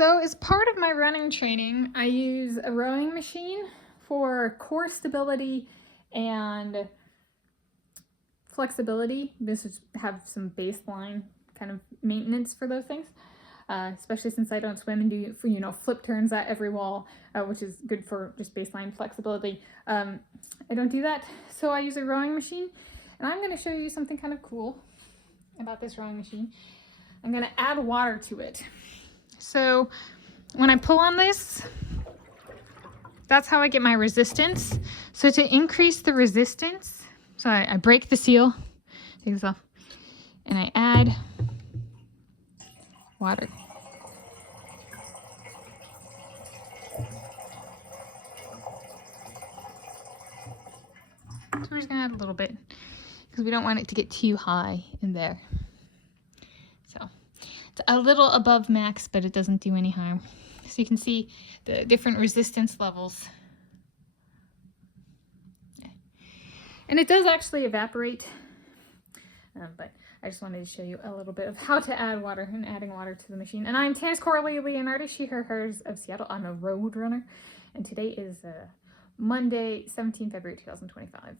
So as part of my running training, I use a rowing machine for core stability and flexibility. This is have some baseline kind of maintenance for those things, especially since I don't swim and do flip turns at every wall, which is good for just baseline flexibility. I don't do that, so I use a rowing machine, and I'm going to show you something kind of cool about this rowing machine. I'm going to add water to it. So when I pull on this, that's how I get my resistance. So to increase the resistance, so I break the seal, take this off, and I add water. So we're just gonna add a little bit because we don't want it to get too high in there. So it's a little above max, but it doesn't do any harm. So you can see the different resistance levels. And it does actually evaporate, but I just wanted to show you a little bit of how to add water and adding water to the machine. And I'm Tanis Coralee Leonhardi, she, her, hers of Seattle. I'm a road runner, and today is Monday, 17 February 2025.